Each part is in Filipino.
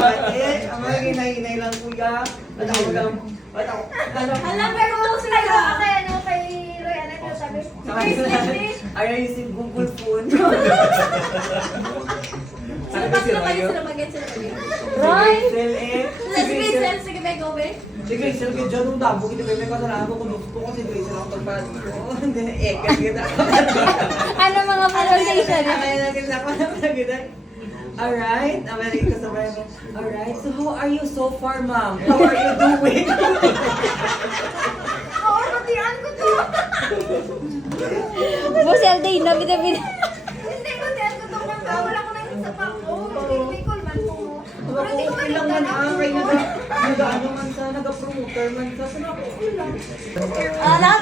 Ang mga hinay-hinay lang kuya. Alam, pero kung sila kay Roy, ano ito sabi? Ayaw yung si Google phone. Sila mag-get. Roy! Sige, be, go, be. Si Grace, kaya dyan nung dabo, kita kayo may kasalanan ko kung gusto ko si Grace lang pagpalat ko. Hindi, ekas kita. Ano mga pronunciation? Kaya natin na ako na kita. Alright, American customer. Alright, so how are you so far, ma'am? How are you doing? Oo, patian ko to. Busel day, nabi-nabi. Hindi, patian ko to. Wala ko na yung sapak ko. Hindi ko man po. Ako, okay lang man ang kay nag-ano man sa, nag-promoter man sa, sana ako, okay lang. Alam.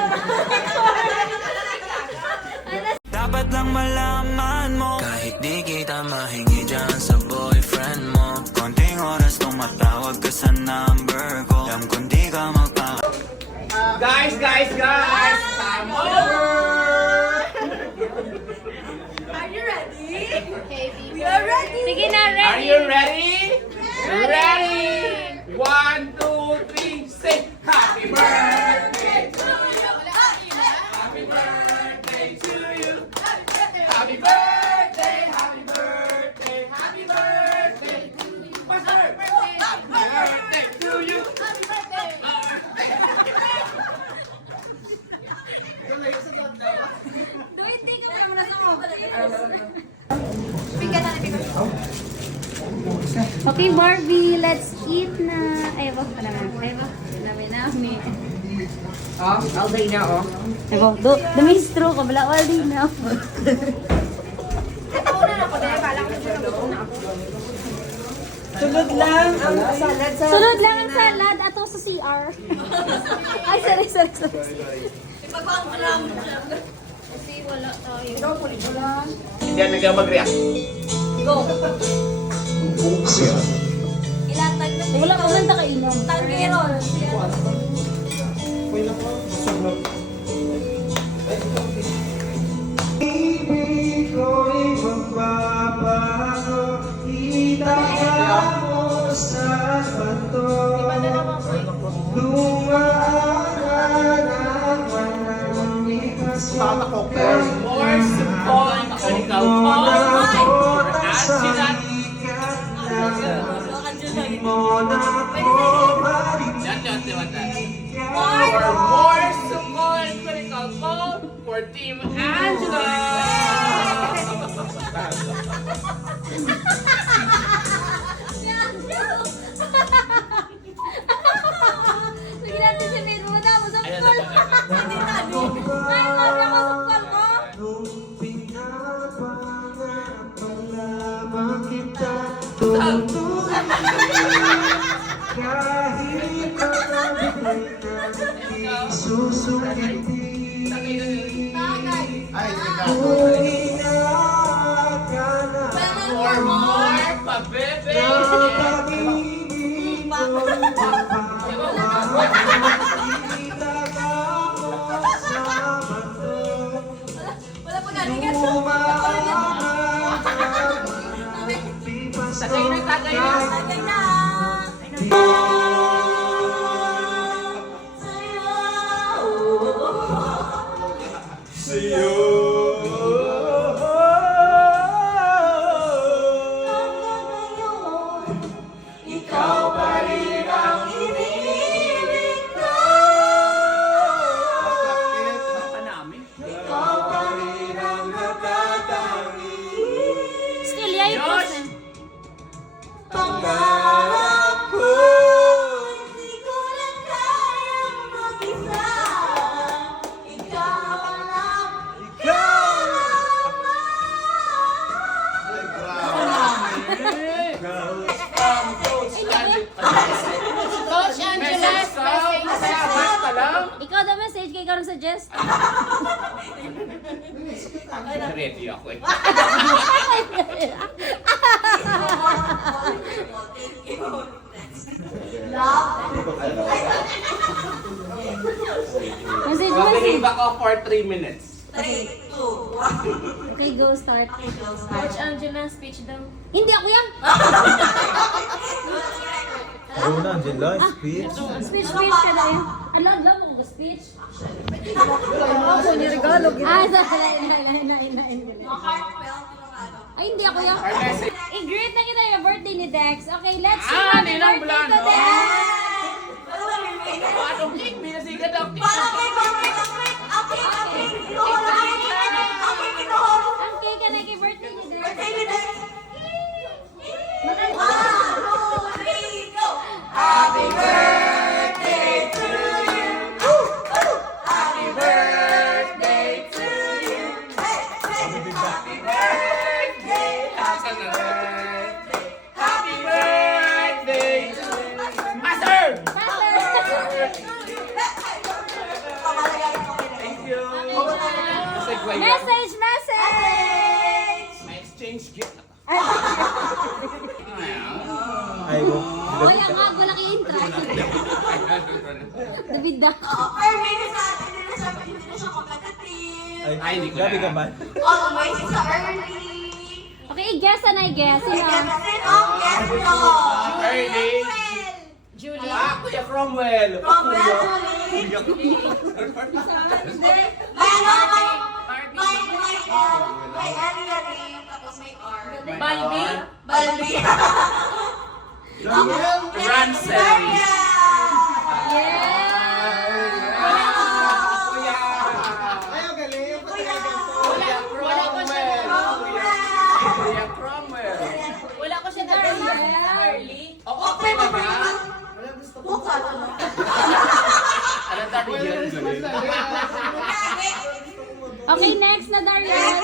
Dapat lang malaman mo, kahit di kita mahingi dyan sa boyfriend mo, konting oras tumatawag ka sa number ko, alam kung di ka magpaka. Guys! Time over! Are you ready? We are ready. Sige na, ready. Are you ready? Ready! 1, 2, 3, say happy birthday to you! Happy birthday to you! Happy birthday! Happy birthday! Happy birthday! Pastor! Happy birthday to you! Okay, Barbie, let's eat na. Ay, wag pa naman. Ay, wag. Nami. Oh, all day na, oh. Ay, wag. Dumistro ka. Wala, all day na. Sunod lang ang salad sa... Sunod lang ang salad ato sa CR. Ay, sorry. Ipagpapala mo siya. Kasi wala tayo. Hindi yan nag-mag-react. Go. Ilatag na. Wala pa man takainom. Tangero. Ibig ko'y magbabago, itaya mo sa bato. Dumaan ang manamikas mo. More support for ikaw po. Di mo na ko balikan. For more support for ikaw po for Team Angela. Sige natin si Mid. Muna mo sa school. Ay, wala ko sa school ko. Nung pinapangarap ang lamang kita, tutuloy kahit nakabigay na isusukitin. Kung inaakala For more pabebe. na pag-ibig ko'y magpapakita mo sa bato. Wala pa galing ka. Tagay na. Tagay na. Ikaw pa rin ang iniibig ko. Ikaw pa rin ang natatangi. Still, yeah, you Yosh! post Pangarap ko, hindi ko lang kayang mag-isa. Ikaw lang, ikaw Coach Angela, Message ka lang. ikaw the message kay karong suggest. Ready ako eh. Message mo si. Makinig ako for 3 minutes. 3, 2, 1. Okay, go start. Coach Angela, speech daw. Hindi ako yan. Ano na, Angela, speech. Speech ka na yun. Ano, love mo speech? Ako niya regalo. Ay, hindi ako yan. I-greet na kita yung birthday ni Dex. Okay, let's sing happy Ninang birthday to Blano. Dex. Anong cake? Binasigat ang cake. Ang cake na kay birthday ni Dex. Happy birthday to you. Master! Thank you. Message! May exchange gift. Ay, go. Hoy, ang aga laki intro. David Duck. Ay, hindi ko grabe ka man. Okay, i-guess na i-guess. Sino? Early. Julie. Kuya Cromwell. Balbi. Ransel. Kuya Cromwell. Wala ko siya early. Okay na ba? Ano tayo yun? Okay, next na Darian.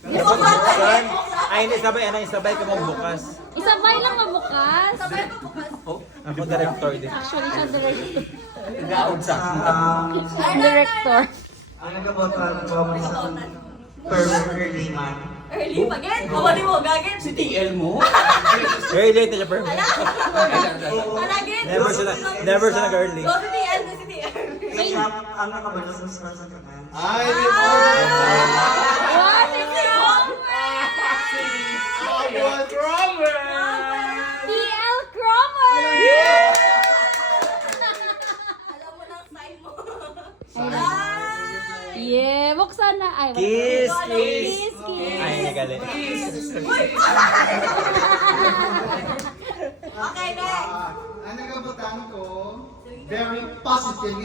Buksan. Ay, hindi sabay. Ano yung sabay ka mong bukas? Isabay lang mabukas. Ako director din. Actually, siya director. Gaod sa Director. Ang nagabotan ko ang perfect early man. Early pa gen? Mawali mo, gagin. si TL mo? Very late na siya, perfect. Palagin. Never siya nag-early. Go to the end, go to the end. Ang nakabotan sa sa kanan. Ay, Wow, si Kuya Cromwell. PL Cromer! Alam mo ng sign mo. Yeah, buksan na. Ay, wala. kiss, Kiss, kiss. Ay, nagalit. Okay, next. Ang nagabutan ko, very positive.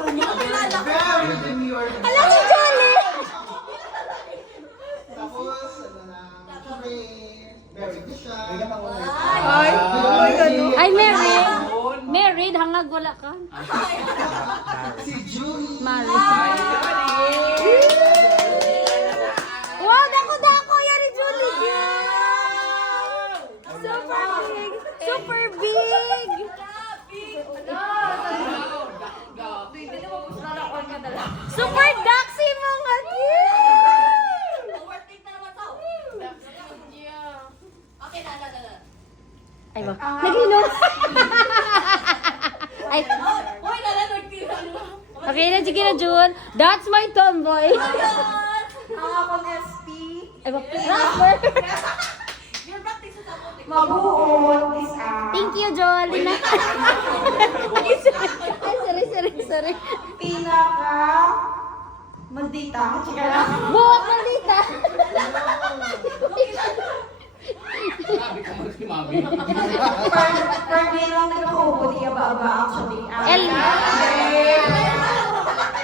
Very demure. Alam si Jolie! Tapos, very shy. Ay, married. Married, hangag wala ka. Si Julie. Married. Wow, dako-dako yan ni Julie. Super big. Super big. Super daxi mo nga. Overtake na naman tao. Okay, na. Ay ba? Nag-inom. Ay, Hoy, nagtira na. okay na, sige na, June. That's my tomboy. Ang akong SP. Ay ba? Rapper. Your practice sa putik. Mabuot is Thank you, Jolie. Ay, sorry. pinaka maldita. Buwak maldita. Sabi ka mo si Mami. Per day lang nagkakaupo, di aba-aba actually. Elia.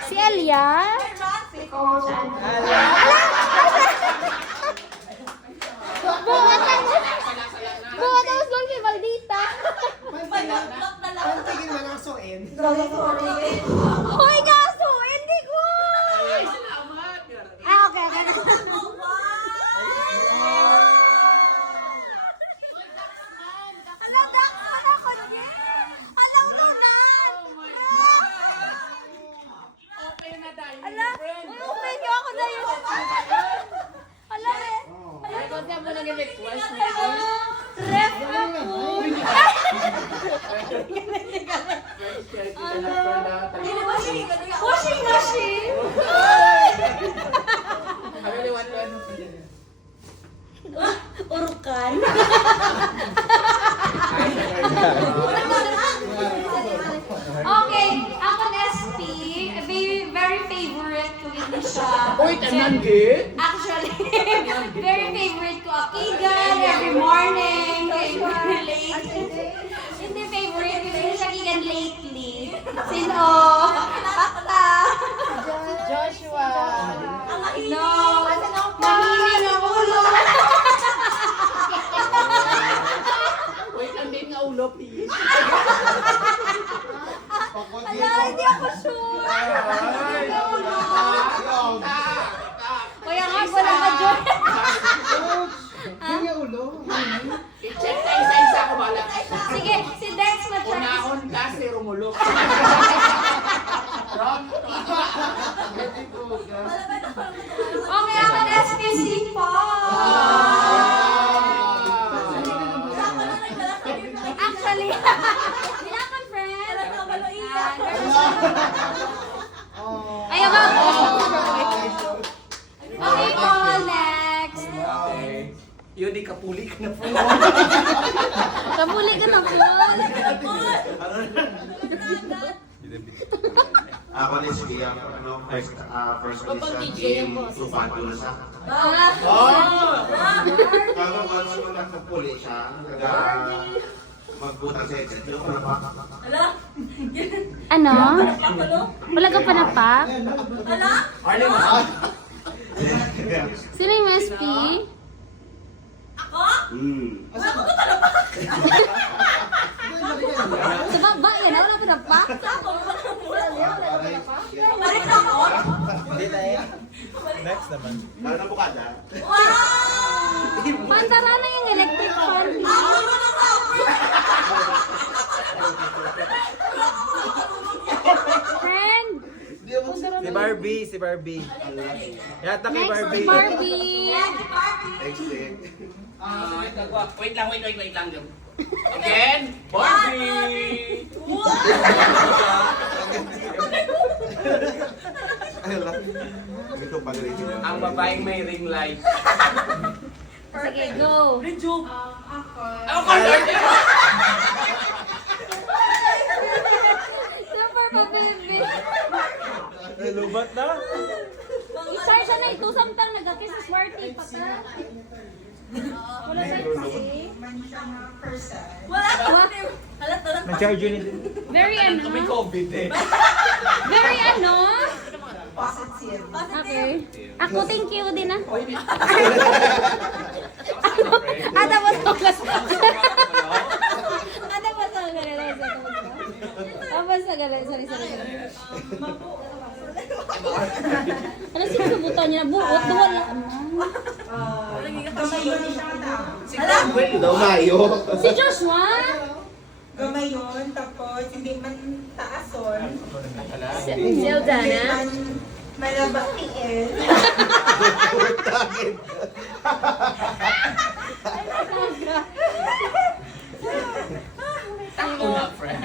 Si Elia? Si Coach and Buwak tapos doon kay maldita. Lock na lang. tigil na lang suin. Hoy, gaso! Hindi ko! Okay. Oh, wow. Alam na ako niya! Alam ko na! Okay na tayo. Alam! Uy, niyo ako na yun! Alam eh! Ay, kung siya mo nag-request na Ref ako! Okay, ako na SP, very favorite ko din siya. Uy, tanan gid. Actually, very favorite ko Akigan every morning. Hindi favorite ko din siya Akigan lately. Sino? Akta. Joshua. No. Mahilig ang ulo. Uy, kandin nga ulo, please. Ala, hindi ako sure. Kaya nga, wala ka dyan. I-check tayo sa isa ko bala. Sige, si Dex matry. Unaon ka si Romulo. Okay, ako na SPC po. Actually, nilakan friend. Ayaw ba? Okay po, next. Yun, di kapuli ka na po. Kabuli ka na po. Ako ni Sophia, first position, team Tupado na sa. Kaya once ko nakapuli siya, magbutang sa exit. Yung ano ba? Ano? Wala ka panapak? Arlene, ha? Sino yung SP? Sa baba yan, wala panapak? Hindi na eh. Next naman. Lalo na bukada. Mantara na yung electric fan. Friend! Si Barbie, si Barbie. Yata kay Next, Barbie. Barbie! Exit. Wait lang. Jom. Again, Barbie! Ano lang? Ito pag rin yun. Ang babaeng may ring light. Sige, go! Ako colored! Super pabibi! Lubat na. I-charge siya na ito samtang nagkakis sa Swarty pa ka. Wala sa Nag-charge yun ito. Very ano? May COVID eh. Very ano? Okay. Ako thank you din ah. Tapos tugas. Tapos ang galing. Tapos ang galing. Sorry. Ano sinusubutan niya? Buot, wala. Si Gwen. Daw mayo. Si Joshua? Gamay yun, tapos hindi man taason, Si Aldana? man malabatiin. Tako na, friend.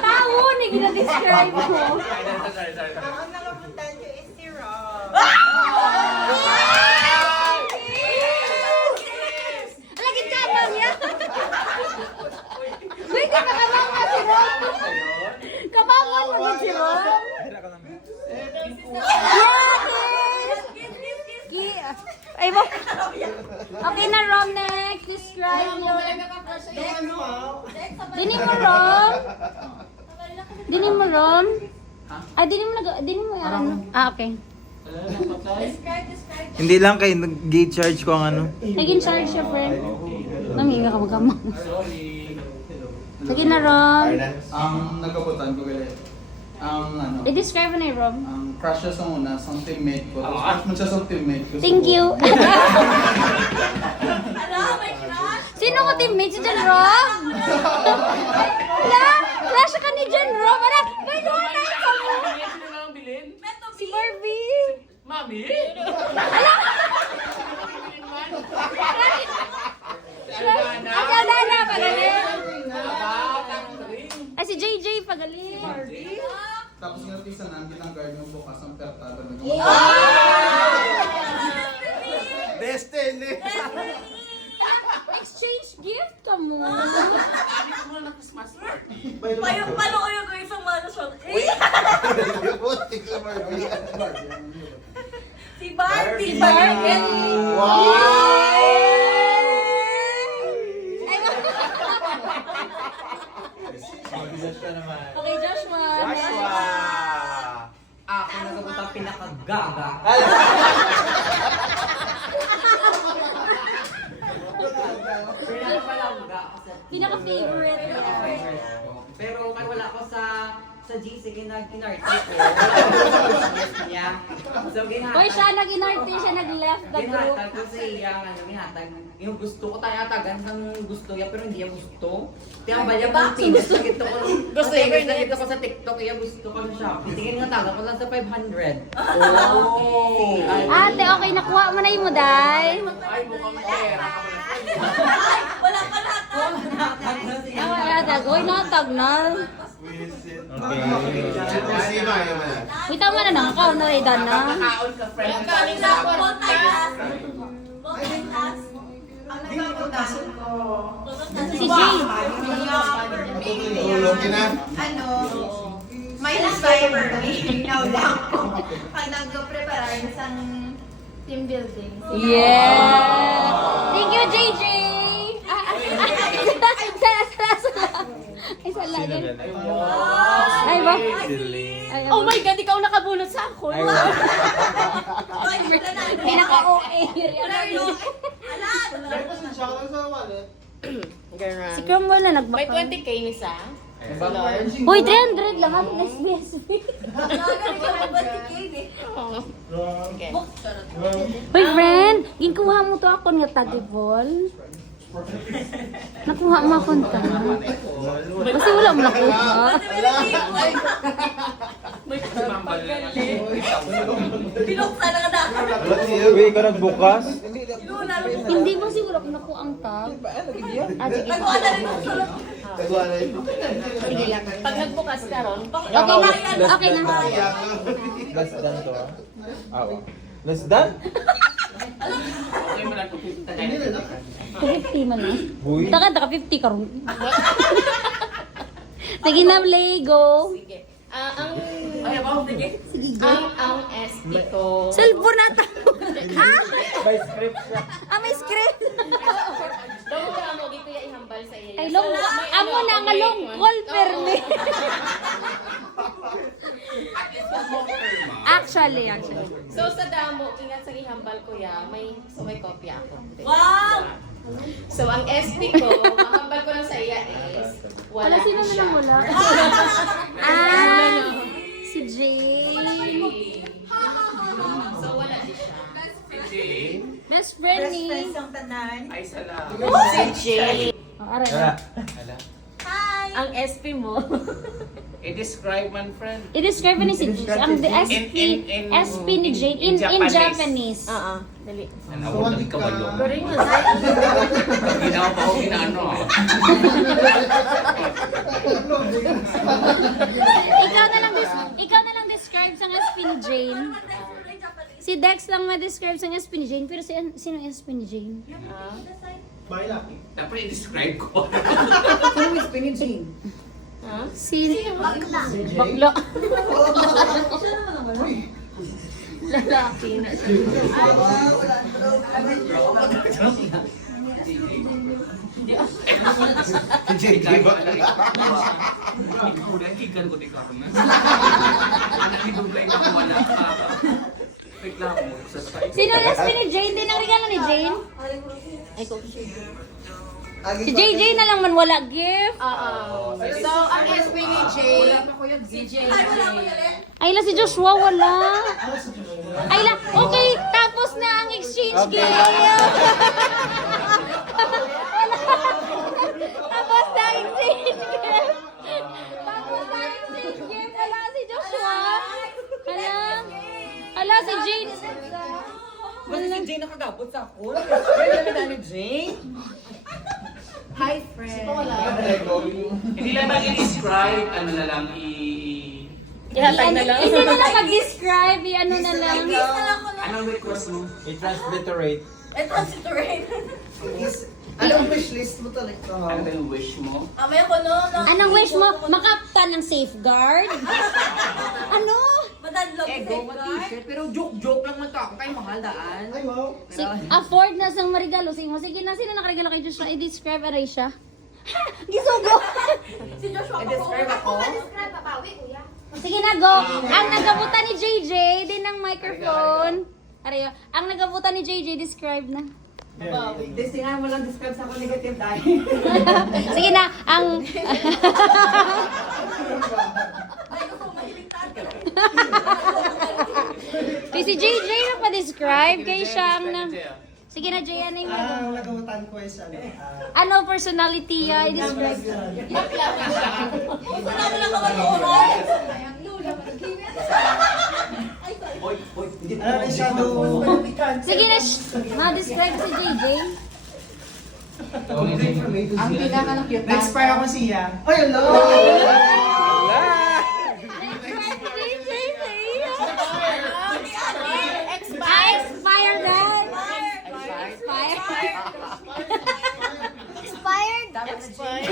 Tao, ni gina-describe ko. Sorry. Ang nakapuntahan ko is si Rob. Alagin ka ba niya? Wait, di ba kamangan si Ron? Kamangan mo si Ron? Ay mo. Okay na, Rom, next. Describe mo. Dini mo, Rom. Dini mo, Rom. Ay, dini mo yan. Ah, okay. Hindi lang kay nag-gate charge ko ang ano. Naging charge siya, friend. Naminga ka magamang. Sige na, Rom. Ang nagabutan ko gali. Ang ano, I-describe mo na yung Rom. ang crush siya sa una, sa teammate ko. Tapos crush mo siya sa teammate ko. Thank you. Sino ko teammate? Si John Rob? Clash ka ni John Rob? May doon na ikaw mo. Sino na lang bilhin? Si Barbie. Mami? Ang Aldana, pagaling. Ring. Ay, si JJ, pagaling. Tapos yung artista na, ang ginang-guard yung bukas ang pertado na Destiny! Gift ka mo. Ano ko muna ng Christmas party? Paano ko yung isang mano siya? Si Barbie! Okay, Joshua. Joshua! Ako nagagot ang pinakagaga. Pinakapalangga ako sa Pinaka-favorite. Pero kaya wala ko sa GC kinarty ko. Wala ko sa business niya. So ginhatag. Hoy, siya nag-inarte, siya nag-left the group. Ginhatag ko sa iya, ginhatag. Yung gusto ko tayo atagan ng gusto niya pero hindi niya gusto. Kaya ba niya ba? Gusto ko sa TikTok, iya gusto ko sa Shopee. Tingin nga taga ko lang sa 500. Oh! Ate, okay, nakuha mo na yung modal. Ay, mukhang pera. Wala pa natag. Wala, dagoy na, tagnal. Wait, tama na nang ako, no, Idan na. Nakakaon ka, friend. Si Jay. Tulogin na. Ano, may inspired me. Now lang ko. Pag nag-prepare isang team building. Yeah! Thank you, JJ! Ay, sala din. Ay, ba? Oh my God, ikaw nakabunot sa ako. Pinaka-OA. Si Cromwell na nagbaka. May 20k ni Sa. Uy, 300 lang ang SBSB. Okay. Uy, friend, ginkuha mo to ako nga tagibol. Nakuha mo akong tanga. Kasi wala mo nakuha. Pinuksan na ka na. Uy, ikaw nagbukas? Hindi mo siguro ako nakuha ang tag. Ah, sige. Sige lang. Pag nagbukas ka ron, Okay na. Okay na. Less than to ah. Less than? Okay mo lang kung 50 50 man na. Uy. Taka 50 ka ron. Sige na, Lego. sige. Ang Sige, ang SP ko. cellphone na to. Ha? May script siya. Ah, may script. Daw ka mo dito ya ihambal sa iya. Ay, long, amo na nga long call permit. Actually. So sa damo, ingat sa ihambal ko ya, may kopya ako. Wow! So ang SP ko, mahambal ko lang sa iya is wala Sino na siya. lang wala? Ah, si Jay. So wala di siya. Best friend ni. ang tanan. Ay, sala. Si Jay. Oh, aray na. Ang SP mo. I-describe man, friend. I-describe ni si Jay. Ang SP ni Jay in Japanese. Dali. Ano ang kabalo? Goring mo. Ginawa pa ako ginaano. Ikaw na lang describe sa SP ni Jane. Si Dex lang ma-describe sa SP ni Jane, pero sino yung SP ni Jane? Dapat i-describe ko. Si Bakla. Lalaki na siya. Nakikigan ko di karon na. Anak ni Dugay na wala ka. Reklamo sa site. Sino yung SP ni Jane? Din ang regalo ni Jane? Si JJ na lang man wala gift. So ang SP ni Jay, si Jay. Ayla si Joshua wala. Ayla, okay, tapos na ang exchange gift. Tapos na ang exchange gift. Tapos na ang exchange gift. Wala si Joshua. Hala si Jane. Kasi si Jane nakagabot sa ako. Pero namin ni Jane. Hi, friend. Hindi lang ba i-describe, ano na lang Ihatag na lang. Hindi na lang mag-describe, ano na lang. Anong request mo? I-transliterate. Anong wishlist mo talaga? Ano ba yung wish mo? Amaya ko no. Anong wish mo? Makaptan ng safeguard? Ano? Madadlog Go ka t-shirt, pero joke lang man to ako kay mahal daan. Ay, wow. Afford na sang marigalo sa imo. Sige na, sino nakarigalo kay Joshua? I-describe aray siya. Gisugo! Si Joshua I-describe ako? describe papawi, kuya. Sige na, go! Ang nagabutan ni JJ, din ng microphone. Aray, ang nagabutan ni JJ, describe na. Destingan mo lang describe sa ako negative dahil. Sige na, ang... si JJ na pa-describe kay siyang na... Sige na, Jay, ano yung Ang nagamutan ko is ano personality ya? I-describe. ano rin siya Sige na, ma-describe si JJ. Ang pinaka ng cute Na-inspire ako siya. Ay, hello! Expired red. Expired.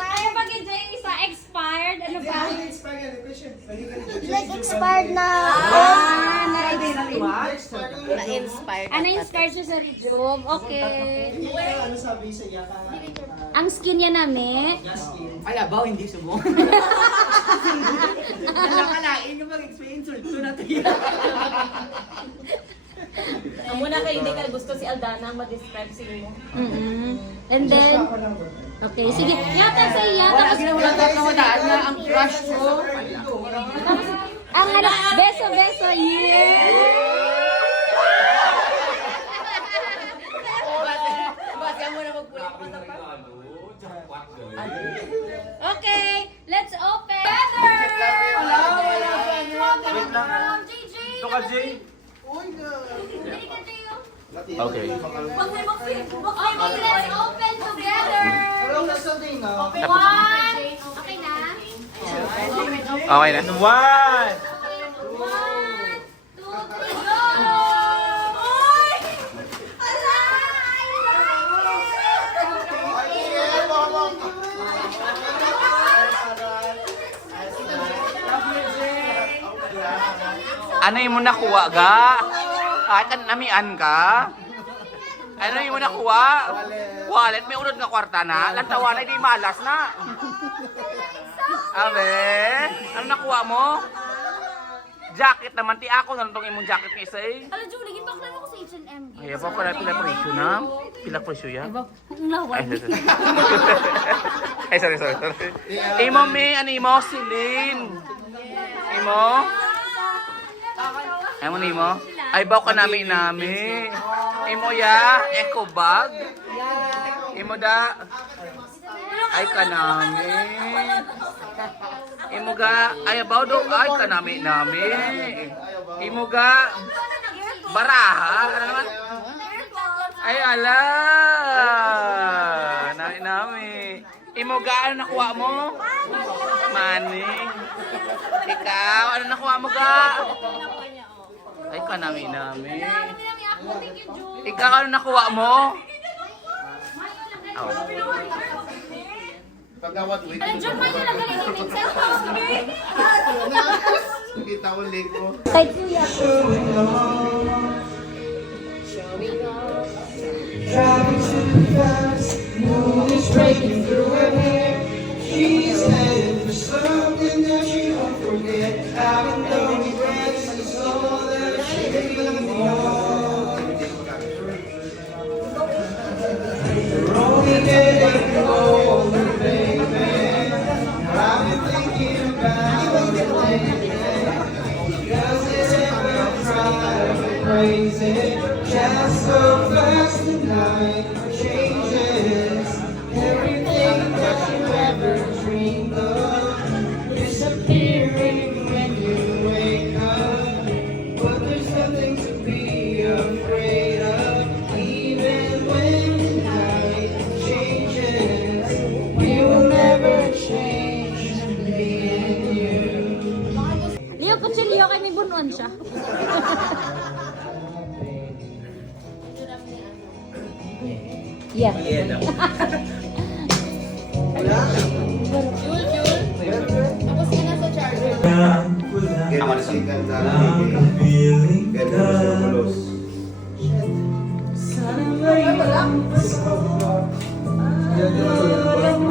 Ano ba kay Jay? Isa expired? Ano ba? Like expired na. Na-inspired siya sa YouTube. Okay. Ano sabi sa iya ka? Ang skin niya nami. Ay, abaw, hindi subo. Nakalain yung mag-explain, sulto na tayo. Muna kayo, hindi ka gusto si Aldana ma-describe si mo. And then, okay, sige. Yata sa iya. Wala, ginawa ka kawadaan na ang crush ko. Ang ano, beso, yeah! Bati mo na magpulit pa sa Okay, let's open. Together! JJ! Ito ka, Jay. Dali ka, Jay, oh. Okay. Okay, let's open together. Pero nasa din na. One. Okay na? Okay na. One! 1, 2, 3, go! Oy! Ala! I Ano yung mo nakuha ga? Kahit kan namian ka? Ano yung mo nakuha? Wallet, may unod nga kwarta na. Lantawan na, di malas na. Abe, ano nakuha mo? Jacket naman, ti ako na lang itong imong jacket ni isa eh. Ala, Julie, gipaklan ako sa H&M. Ay, ba pala pila presyo na? Pila presyo ya? Ang lawan. Ay, sorry. Imo, me, ano imo? Celine. Imo? Ay mo nimo? Ay baw ka nami. Imo ya, eco bag. Imo da. Ay ka nami. Imo ga, ay baw do ay ka nami. Imo ga baraha, ano naman? Ay ala. Nami. Imo ga ano nakuha mo? Money. Ikaw, ano nakuha mo ga? Ay, kanami. Ikaw, ano nakuha mo? Oh. Pagawat, wait. Joke man yung nagaling yung cellphone. Kita ko link mo. Kay Kuya. Driving too fast, moon is breaking through her hair. She's heading for something that she won't forget. Having no regrets is all that she knows. You're only getting older, baby. I've been thinking about it lately. Does it ever drive me crazy? Just so fast tonight changes everything that you ever dreamed of, disappearing when you wake up. But there's nothing to be afraid of, even when the night changes. We will never change, me and you. Leo Cuchillo, kay may bunuan siya. Yeah. Iyan ako. Tapos ka na sa charger. Ako na si Ganda. Ganda sa Bulos.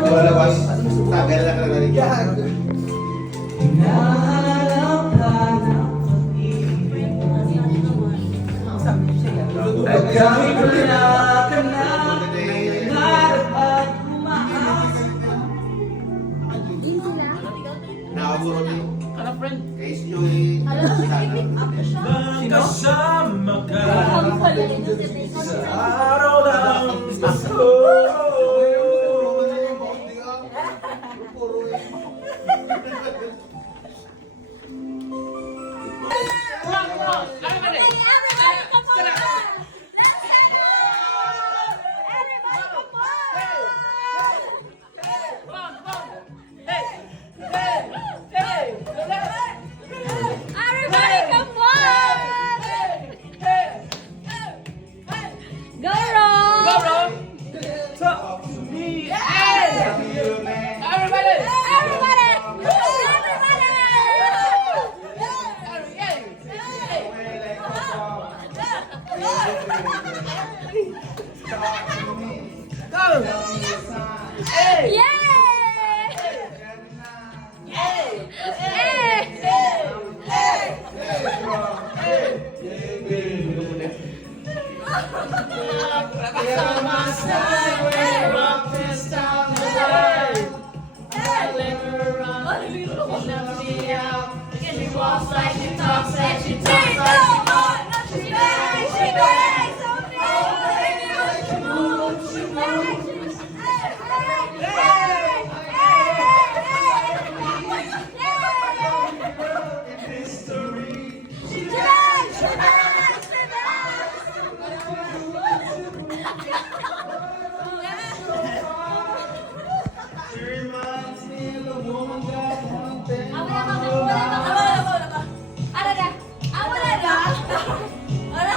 Walabas. Tagal lang na narinig. Pagkami ko na ka na, nangarap at umaas. Nakaburo niyo. Ano, friend? Case nyo eh. Kasama ka sa araw ng gusto. Everybody come on! Go, Ron! Go, Ron! Talk to me. Everybody!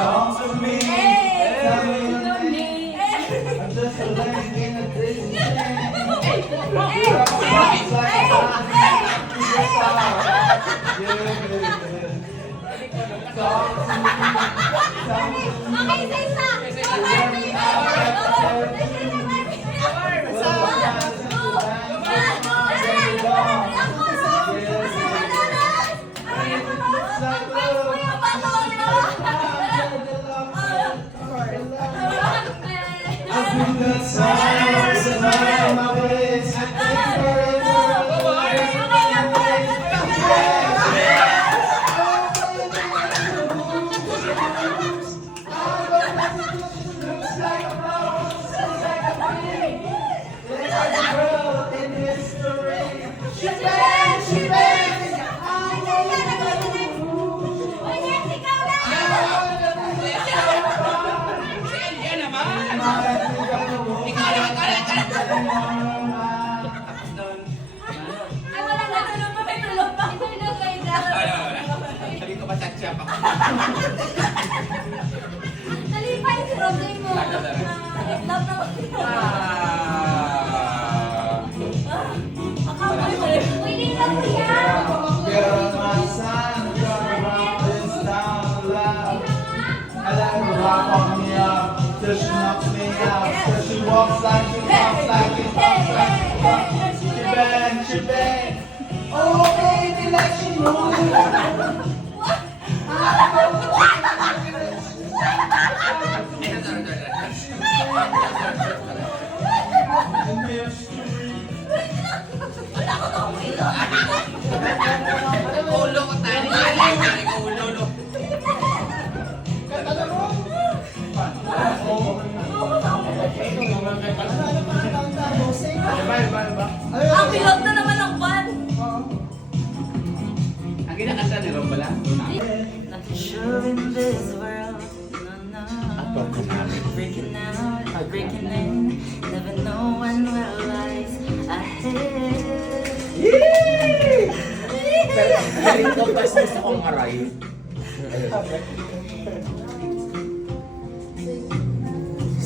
Talk to me. Tell me your name. I'm just a leg in a crazy Sabi ko ba chat-chat ako? Nalipay si Roblay mo. Love na Pwede ka siya. Girl, my son, gonna rock this town loud. I let her rock me up, till she knocks me out. Till she walks like she talks like she talks like she talks. She bang. Oh, baby, like she moves. Ulo ko tayo. Ulo. Ang pilot na naman ang van. Ang kinakanta ni Ron pala? Sure in this world, no. Breaking out, breaking in, never know when we'll rise ahead. Galing ko kasi gusto kong arrive.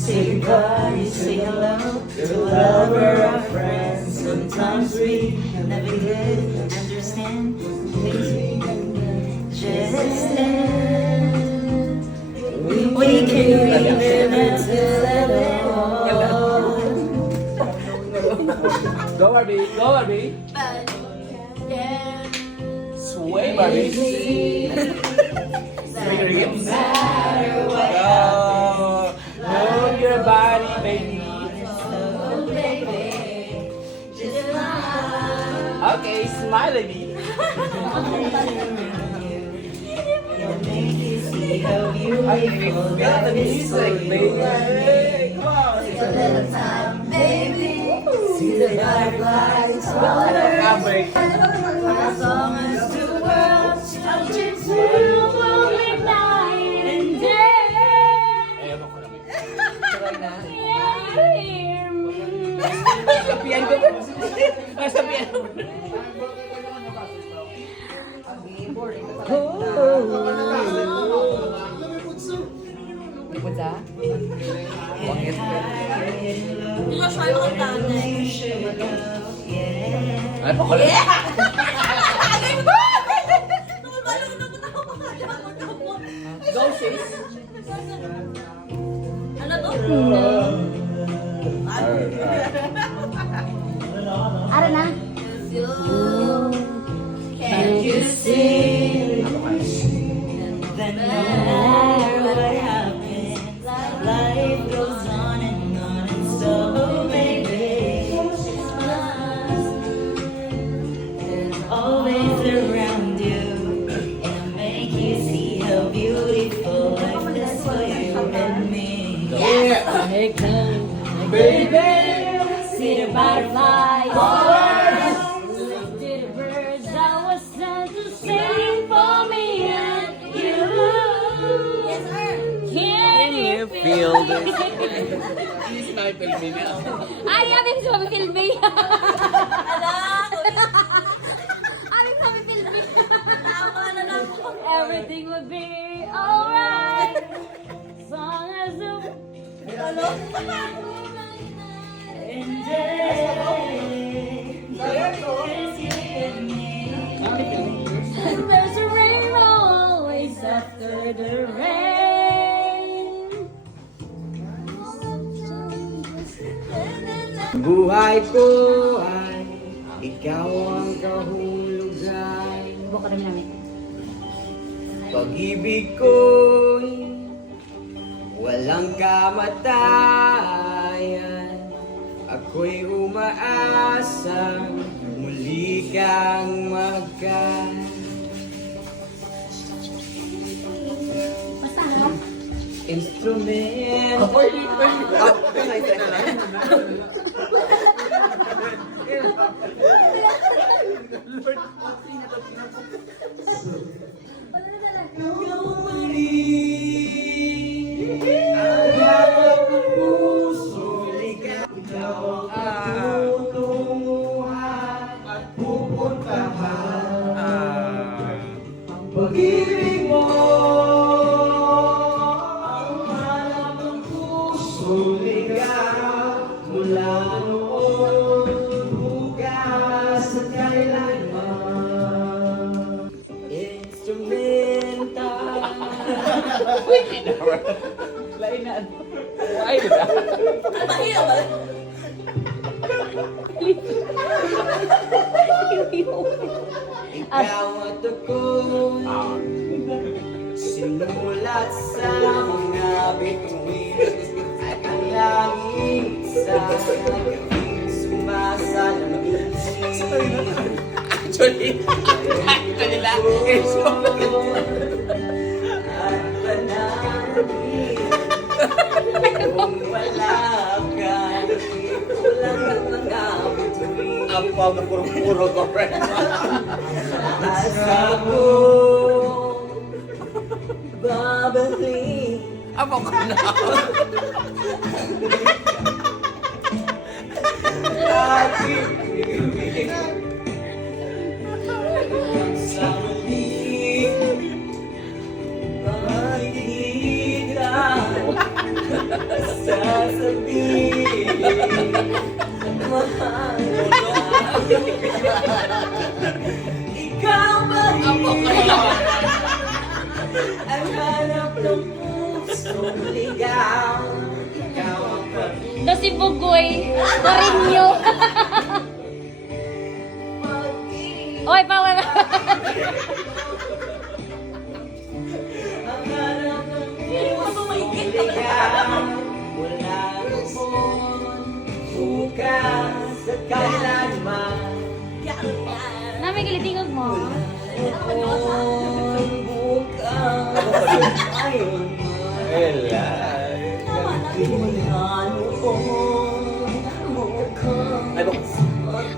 Say goodbye, say hello to a lover or friend. Sometimes we never could understand things we just end. We can live until it all. Go Barbie, go Barbie. Sway Barbie. No matter what Move your body, baby. oh baby, just smile. Okay, smile at me. It'll make you see how I beautiful feel the music, baby. Come on. Take a little time, baby. See the butterflies flutter. As long as the world touches you, we'll live night and day. Sabihan ko ba? Sabihan ko. Lipod sa? Ay, pakulit. Go, sis. Ara na. Can't you see that no matter what happens, life goes on, and so baby, there's always around you, and make you see how beautiful life is for you and me. Take time, baby. See the butterflies. Look to the birds that was sent to sing for me and you. Yes, sir. Can you feel this? Ay, amin sa filming. Amin sa filming. Everything would be alright. As long as the And day, yes, you and me. there's a rainbow always after the rain. Buhay ko ay ikaw ang kahulugan. Buka namin namin. Pag-ibig ko'y walang kamatayan. Ako'y umaasang muli kang instrument. Pag-ibig mo ang hanap ng puso, ligaw mula noon bukas at kailanman. Instrumental. Lainan. Ay, ba? Ikaw at ako simulat sa mga bituin at ang langit sa gabing sumasalamin. Actually lang. At panangin kung wala ka, kulang at mga bituin. Ang puro ko, friend. Asa ko babalik. Amo ko na. Ating ibig sa muli makikita sa Ikaw ba ang hanap ng pusong ligaw? Ikaw ang pag-ibig. Ito si Bugoy. Corinyo. Oy, pawala. Ang hanap ng pusong ligaw. Wala noon, bukas at kailanman. Nami kilitingog mo.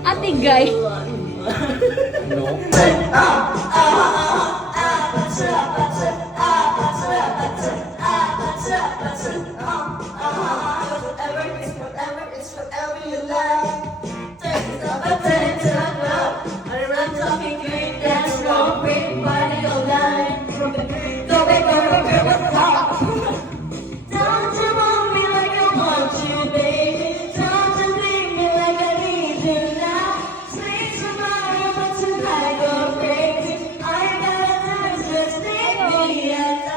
Ate Guy. Don't you want me like I want you, baby? Don't you need me like I need you now? Sleep tomorrow, but tonight go crazy. I gotta do is just leave me at the